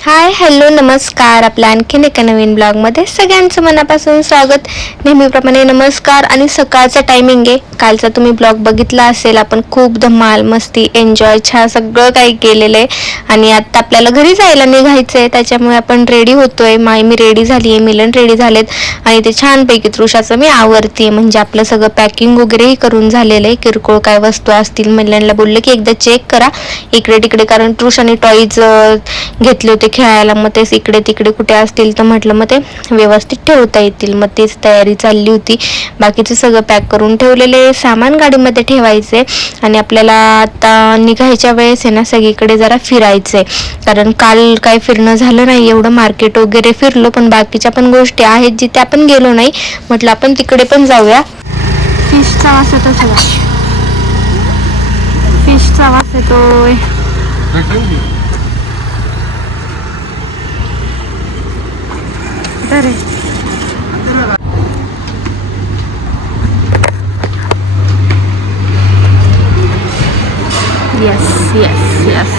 Hi hello नमस्कार. आपल्या आणखीन एका नवीन ब्लॉगमध्ये सगळ्यांचं मनापासून स्वागत. नेहमीप्रमाणे नमस्कार आणि सकाळचा टायमिंग आहे. कालचा तुम्ही ब्लॉग बघितला असेल आपण खूप धमाल मस्ती एन्जॉय छान सगळं काही केलेलं आहे. आणि आत्ता आपल्याला घरी जायला निघायचं आहे त्याच्यामुळे आपण रेडी होतोय. माय मी रेडी झाली आहे मिलन रेडी झालेत. आणि ते छानपैकी तृषाचं मी आवडते म्हणजे आपलं सगळं पॅकिंग वगैरेही करून झालेलं आहे. किरकोळ काय वस्तू असतील मिलनला बोललं की एकदा चेक करा. इकडे तिकडे कारण तृषाने टॉईज घेतले होते खेळायला मग तेच इकडे तिकडे कुठे असतील तर म्हटलं मग ते व्यवस्थित ठेवता येतील. मग तेच तयारी चालली होती. बाकीचं सगळं पॅक करून ठेवलेले सामान गाडीमध्ये ठेवायचे आणि आपल्याला आता निघायच्या वेळेस आहे ना सगळीकडे जरा फिरायचंय. कारण काल काय फिरणं झालं नाही एवढं मार्केट वगैरे फिरलो पण बाकीच्या पण गोष्टी आहेत जिथे आपण गेलो नाही. म्हटलं आपण तिकडे पण जाऊया. फिशचा वास येतो सगळा. फिशचा वास येतोय. तर येस येस येस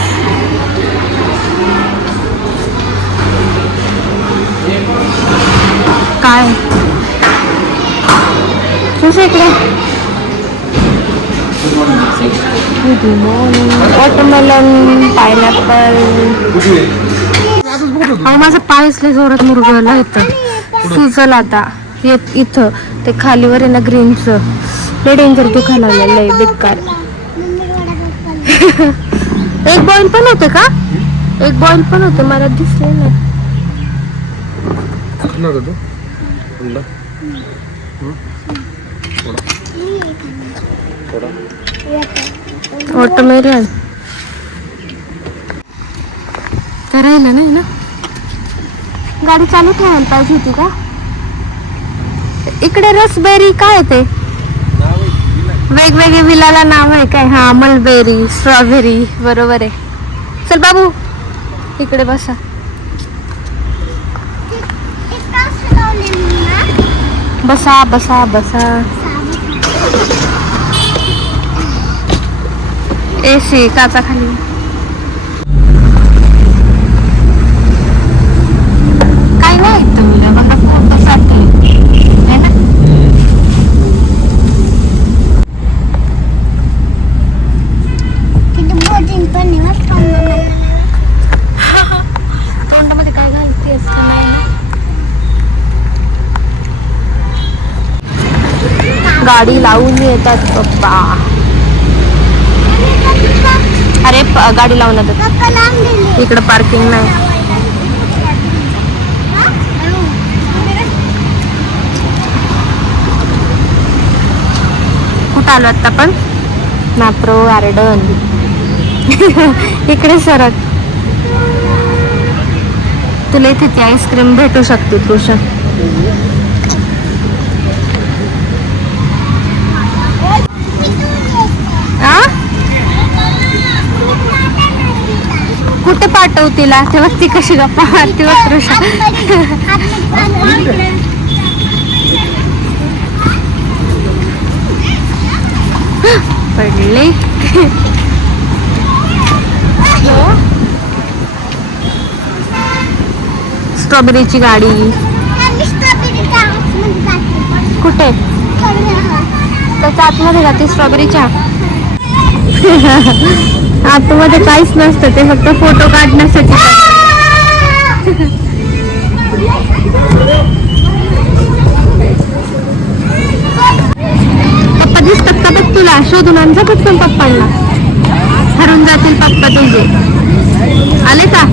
काय तुझ्या इकडे वॉटरमेलन पायनॅपल अहो माझं पायच लय जोरात मुरगळला इथं. सुचल आता. येत इथं. ते खालीवर आहे ना ग्रीनचं. लय डेंजर दुखायला लागलेलं आहे बेकार. एक बॉईल पण होते का? एक बॉईल पण होते मला दिसले नाही. खाणार का तू? अंडा वॉटरमेलन. तर राहिलं नाही ना? गाडी चालू ठेवायला पाहिजे होती का? इकडे रसबेरी काय आहे ते? वेगवेगळे विलाला नाव आहे काय? हा मलबेरी स्ट्रॉबेरी बरोबर आहे. चल बाबू इकडे बसा. बसा बसा बसा. एसी काचा खाली काय नाही तुम्ही बघा फोटोसाठी है ना तोंडामध्ये काय घालतेस का नाही ना गाडी लावून येतात पप्पा. अरे गाडी लावून येतात. इकडं पार्किंग नाही. कुठं आलो आता पण मॅप्रो गार्डन इकडे सरक. तुला इथे ती आईस्क्रीम भेटू शकते तुझ्या आ कुठे पाठवू तिला. तेव्हा ती कशी गप्पा मारती तृषा. पडले. स्ट्रॉबेरीची गाडी. कुठे? त्याच्या आतमध्ये जाते स्ट्रॉबेरीच्या. आतमध्ये काहीच नसतं ते फक्त फोटो काढण्यासाठी. पप्पा दिसतात का बघ तुला? शोधून आणजा पटकन पप्पांना. हरून जातील पप्पा तुझे आले का?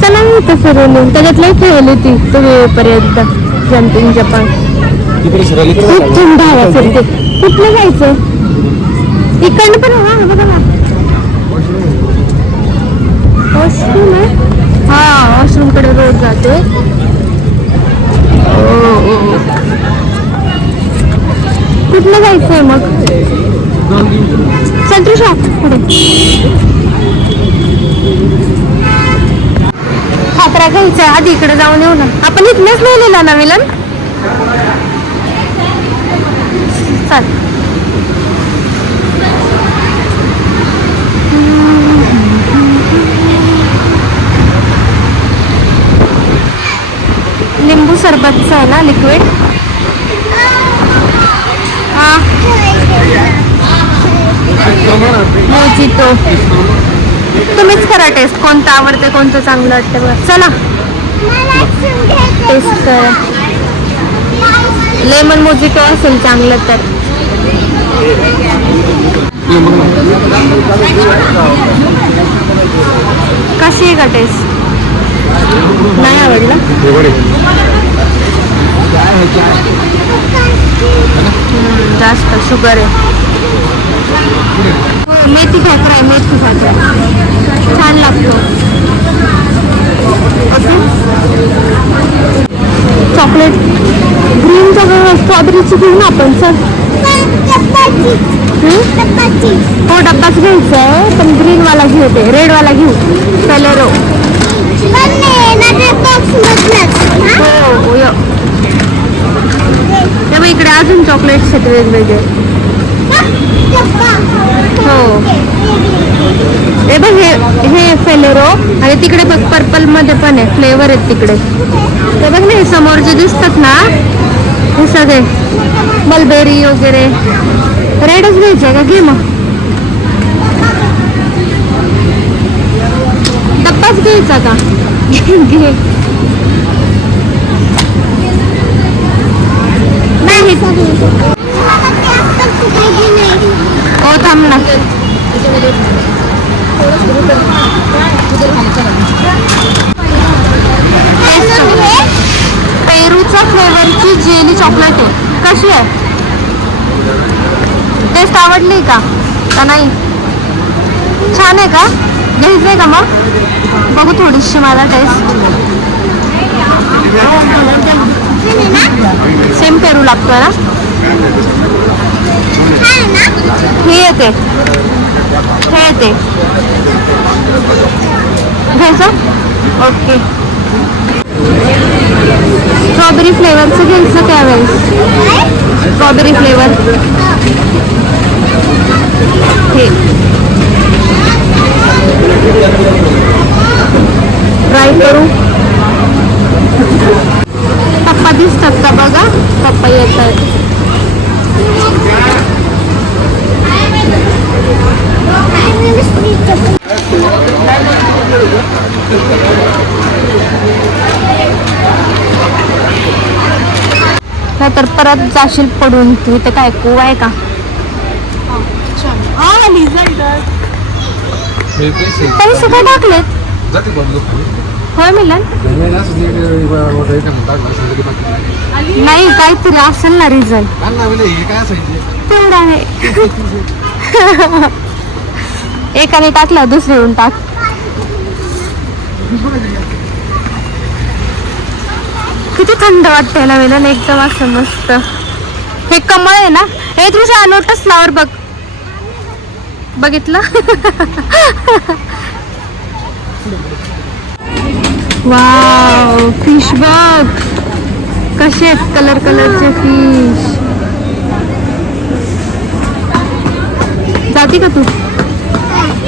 चला मी तसं फिरून त्याच्यात लई ठेवली ती तुम्ही पर्यंत जम्पिंग जपान खूप थंड हवा फिरते कुठलं जायचं? इकडनं पण हवा बघा ना. वॉशरूम आहे? हा वॉशरूमकडे रोज जाते. ओ, ओ, ओ. कुठलं जायचंय मग? चल त्रिशा पुढे. यात्रा घ्यायचं आहे. आधी इकडे जाऊन येऊ ना. आपण इथनंच नेलेला ना मिलन? लिंबू सरबतचं आहे ना लिक्विड मोजितो तुम्हीच करा टेस्ट कोणतं आवडते कोणतं चांगलं वाटतं बघा चला. टेस्ट करा. लेमन मोजितो असेल चांगलं तर. कशी आहे का टेस्ट नाही आवडलं. जास्त शुगर आहे. मेथी खोबरा आहे मेथी खोबरा छान लागतो. चॉकलेट. ग्रीन चॉकलेट स्ट्रॉबेरीची घेऊ ना आपण सर हो? डब्बाच घ्यायचा आहे पण ग्रीन वाला घेते रेड वाला घेऊ. फेलेरो हो? हो. ते इकडे अजून चॉकलेट्स आहेत वेगवेगळे. हो. हे बघ हे हे फेलेरो आणि तिकडे बघ पर्पलमध्ये पण आहे फ्लेवर आहेत तिकडे. ते बघ ना हे समोर जे दिसतात ना हे सगळे मलबेरी वगैरे. रेडच घ्यायचे का? घे मग. डब्बाच घ्यायचा का? घे. नाही. थांब ना. पेरूचा फ्लेवरची जेली चॉकलेट आहे. कशी आहे? टेस्ट आवडली का? का नाही? छान आहे का? घ्यायचं आहे का मग? बघू थोडीशी मला टेस्ट सेम पेरू लागतोय ना? हे येते. हे येते. घ्यायचं? ओके. स्ट्रॉबेरी फ्लेवरचं घ्यायचं त्यावेळेस. स्ट्रॉबेरी फ्लेवर हे. ट्राय करू. पप्पा दिसतात का बघा? पप्पा येत आहेत नाही तर परत जाशील पडून. तू इथे काय कुवा आहे का? पैसे काय टाकलेत? होय मिलन? नाही. काहीतरी असेल ना रिझल्ट तेवढा आहे. एकाने टाकलं दुसरीकडून टाक. किती थंड वाटतंय ना मिलन एकदम असं मस्त. हे कमळ आहे ना? हे तुझ्या लोटस फ्लावर बघ. बघितलं? वाव फिश बघ. कसे आहेत कलर कलरचे फिश जाती का तू?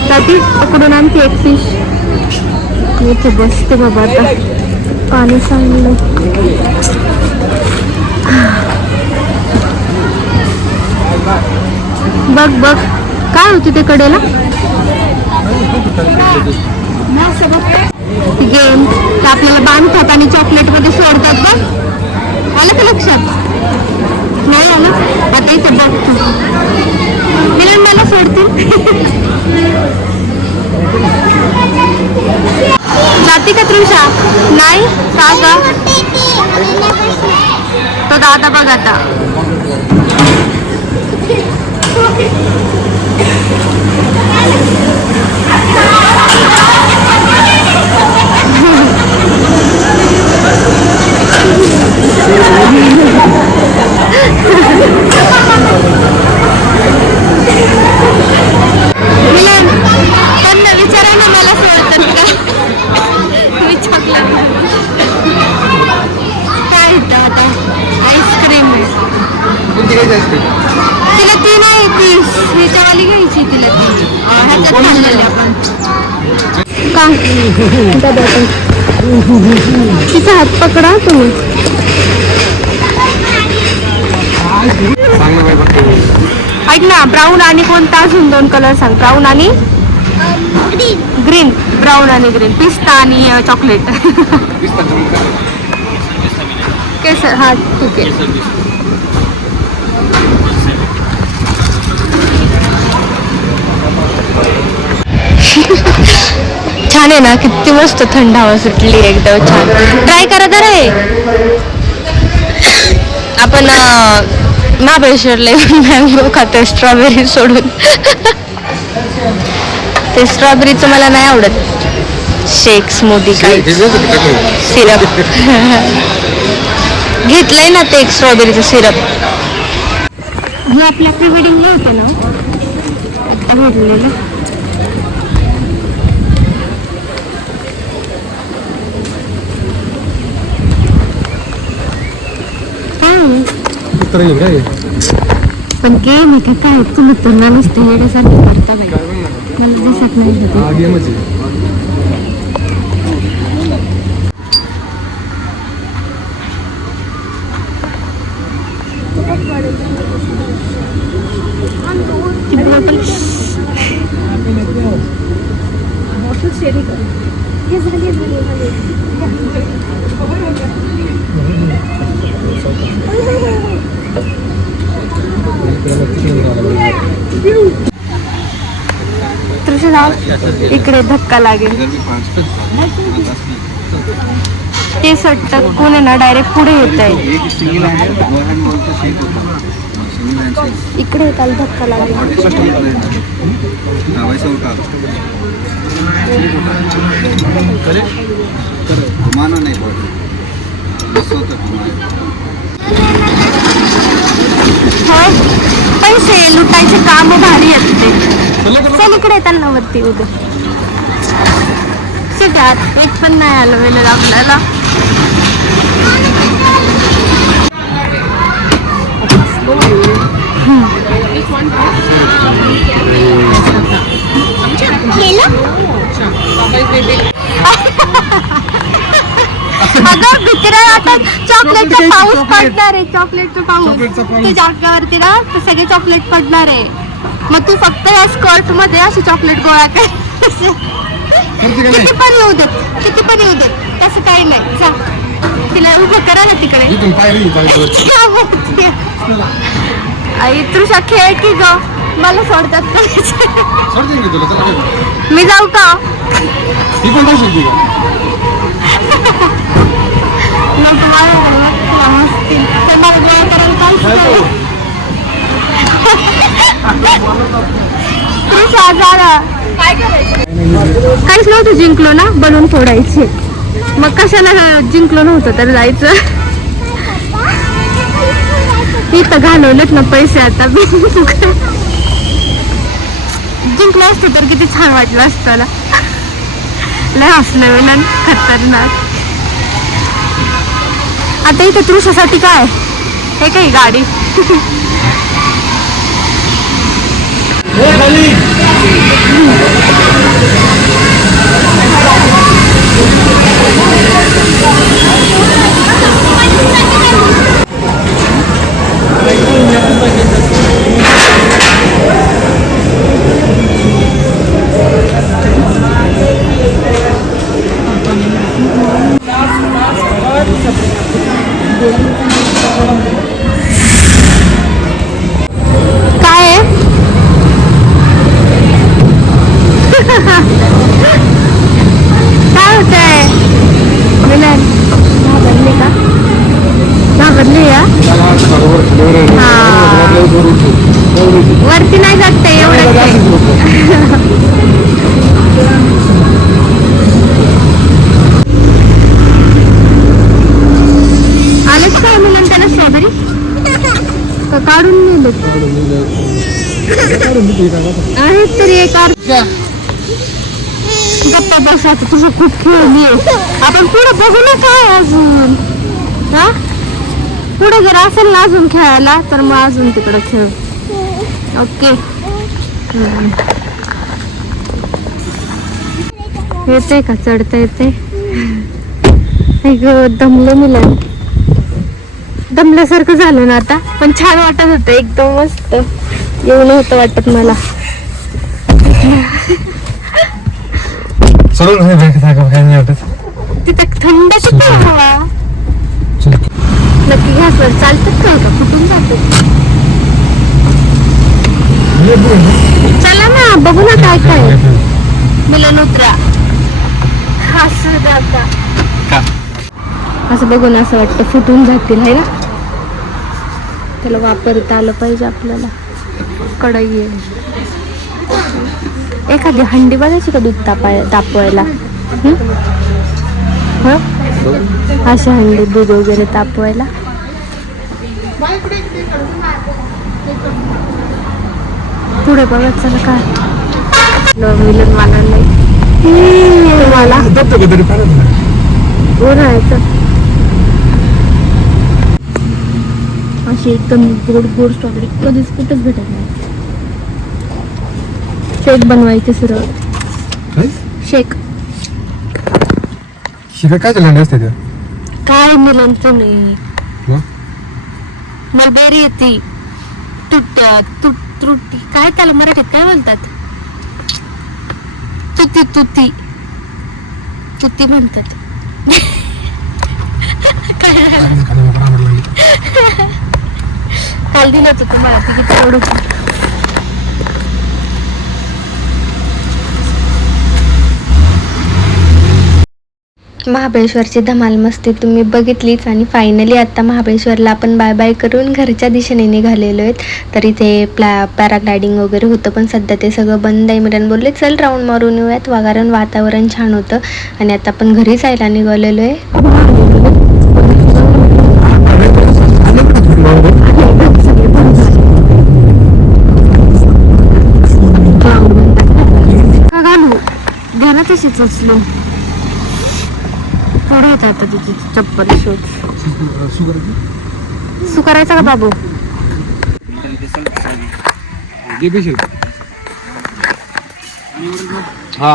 जाती पकडून आणखी एक फिश इथे बसते बाबा आता. पाणी सांगलं बघ बघ. काय होती ते कडेला? गेम आपल्याला बांधतात आणि चॉकलेटमध्ये सोडतात बघ. आलं का लक्षात? नाही आलं? आता इथे बघतो. मिलन मला सोडतील. जाती का तृषा? नाही? का ग? तो दादा बघ आता. तिचा हात पकडा तुम्ही. ऐक ना ब्राऊन आणि कोणता अजून दोन कलर सांग. ब्राऊन आणि? ग्रीन ब्राऊन आणि ग्रीन पिस्ता आणि चॉकलेट? केसर. हा ठीक आहे. छान आहे ना किती मस्त थंड हवा सुटली एकदम छान. ट्राय करा जरा हे. आपण महाबळेश्वरला येऊन मँगो खातोय स्ट्रॉबेरी सोडून. ते स्ट्रॉबेरीचं मला नाही आवडत. शेक स्मूदी काही. सिरप घेतलंय ना ते एक स्ट्रॉबेरीचं सिरप हे आपल्या प्री वेडिंगला होते ना? आता भेटलेलं. कुत्रं आहे काय? पण काय तुला तर ना नुसतं येण्यासाठी करता बाई काय बघ ना. मला दिसत नाही का ते. हा गेमच आहे. ती बॉटल त्याला तिकडून जायला पाहिजे. तुझं नाव इकडे धक्का लागेल. ते सट्ट कोण आहे ना डायरेक्ट पुढे येत आहे. इकडे काल धक्का लागेल. पैसे लुटायचे काम भारी आहेत ते. चल इकडे येताना वरती उद्या सगळ्यात एक पण नाही आलं वेळेल आपल्याला. अगं भित्र आता चॉकलेटचा पाऊस पडणार आहे चॉकलेटचा पाऊस. चॉकलेटचा पाऊस. ते जागेवरती ना सगळे चॉकलेट पडणार आहे. मग तू फक्त या स्कर्टमध्ये अशी चॉकलेट गोळा कर? किती पण येऊ देत किती पण येऊ देत तसं काही नाही. जा. तिला उभं करा ना तिकडे. आई तृषा खेळ की ग? मला सोडतात. मी जाऊ का. ते मला गोळा करायला काहीच नव्हतं जिंकलो ना बनवून फोडायचे. मग कशाला जिंकलो नव्हतं तर जायचं. इथं घालवलेत ना पैसे आता. जिंकलो असतो तर किती छान वाटलं असतं लय हसलं वेळेला खतरनाक. आता इथं तृषासाठी काय? हे काही गाडी. काय आहेत तरी एक गप्पा बसायचं तुझं खूप खेळली आपण पुढे बघू ना काय अजून. हा? पुढे जर असेल ना अजून खेळायला तर मग अजून तिकडे खेळ. ओके. येते का? चढता येते दमलं मिळालं दमल्यासारखं झालं ना आता. पण छान वाटत होतं एकदम मस्त. येऊ नव्हतं वाटत मला. हे काय नाही वाटत. तिथं थंड हवा? चल. नक्की घ्यासवर चालतात का का कुठून जातात ये बोल चला ना बघू ना काय काय. मिलन उतरा असं जाता का? असं बघून असं वाटतं फुटून जातील है ना? त्याला वापरता आलं पाहिजे आपल्याला. कढई आहे. एखादी हंडी बघायची का दूध तापाय तापवायला? अशी हंडी दूध वगैरे तापवायला? पुढे बघत चला काय? मिलन मला नाही. मला? उन्हाळ्याचं. अशी एकदम गोड गोड स्ट्रॉबेरी कधीच कुठंच भेटत नाही. शेक बनवायचे सरळ. काय? शेक. शिवाय काय चालणार असते त्या काय मिलनचं नाही. मग? मला बारी येते तुट तुट. त्रुटी काय त्याला मराठीत काय बोलतात? तुती तुती. तुती म्हणतात. काल दिलं होतं तुम्हाला ती किती महाबळेश्वरची धमाल मस्ती तुम्ही बघितलीच आणि फायनली आता महाबळेश्वरला आपण बाय बाय करून घरच्या दिशेने निघालेलो आहेत. तर इथे प्लॅ पॅराग्लायडिंग वगैरे होतं पण सध्या ते सगळं बंद आहे. मिरन बोलले चल राऊंड मारून येऊयात. वागारण वातावरण छान होतं आणि आता आपण घरी जायला निघालेलो आहे. का घालू घ्या पुढे येत आता तिची चप्पल शोध सु करायचा का बाबू. हा.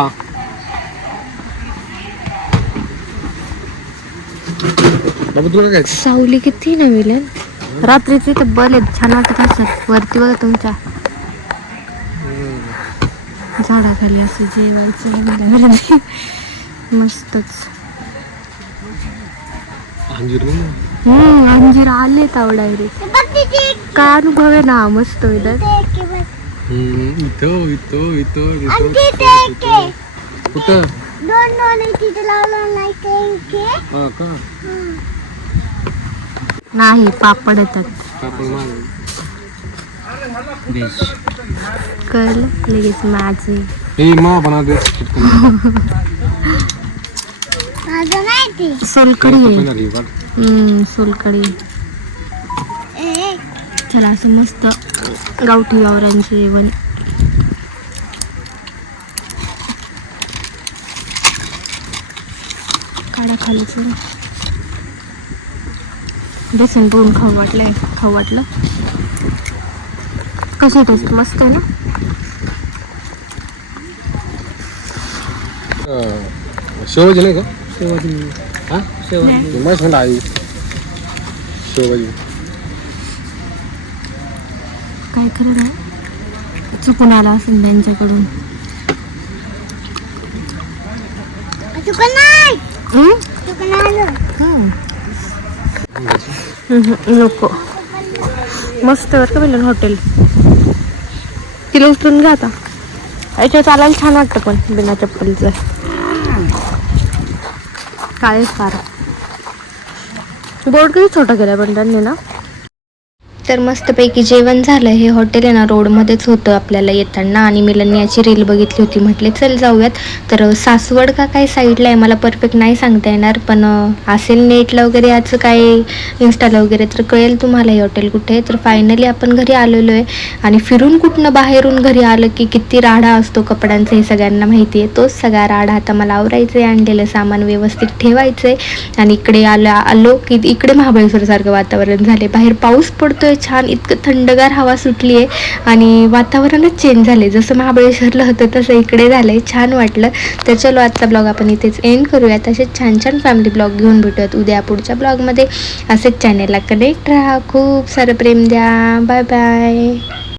बाबा तुला काय सावली किती ना मिलन रात्रीचे ते बल आहेत छान वाटत असतात वरती बघा तुमच्या. झाडाखाली असं जेवायचं मस्तच. हम्म अंजीर आले तावडायरे काय अनुभव आहे ना मस्त इथं इथं इथं इथं. कुठं? हा का? नाही पापड येतात. कळलं लगेच माझे. ए मा बना दे. सोलकडी. हम्म, सोलकडी चला असं मस्त गावठी वावरांचे जेवण. काढा खालीच बेसन पोळून खाऊ वाटलंय. खाऊ वाटलं? कसं टेस्ट मस्त आहे ना? अं, शेवभाजी नाही का? शेवभाजी हा? म्हणलं आई. शेवभाजी काय खरं ना चुकून आला असेल त्यांच्याकडून. हम्म? हम्म. हम्म, नको. मस्त बरं का मिळून हॉटेल तिला उचलून घ्या आता. याच्यावर चालायला छान वाटतं पण बिना चप्पलचं. काळेच फार बोर्ड किती छोटा केलाय पण त्यांनी ना तर मस्तपैकी जेवण झालं. हे हॉटेल आहे ना रोडमध्येच होतं आपल्याला येताना आणि मिलनने याची रील बघितली होती. म्हटले चल जाऊयात. तर सासवड का काय साईडला आहे? मला परफेक्ट नाही सांगता येणार पण असेल नेटला वगैरे याचं काय इन्स्टाला वगैरे तर कळेल तुम्हाला हे हॉटेल कुठे आहे. तर फायनली आपण घरी आलेलो आहे. आणि फिरून कुठनं बाहेरून घरी आलं की किती राडा असतो कपड्यांचा हे सगळ्यांना माहिती आहे. तोच सगळा राडा आता मला आवरायचं आहे. आणलेलं सामान व्यवस्थित ठेवायचं आहे. आणि इकडे आलं आलो की इकडे महाबळेश्वरसारखं वातावरण झाले बाहेर पाऊस पडतोय इतकं छान इतकं थंडगार हवा सुटली आहे आणि वातावरणच चेंज झाले जसं महाबळेश्वरला होतं तसं इकडे झालं आहे छान वाटलं. तर चलो आजचा ब्लॉग आपण इथेच एंड करूयात तसेच छान छान फॅमिली ब्लॉग घेऊन भेटूयात. उद्या पुढच्या ब्लॉगमध्ये असेच चॅनेलला कनेक्ट राहा. खूप सारं प्रेम द्या. Bye bye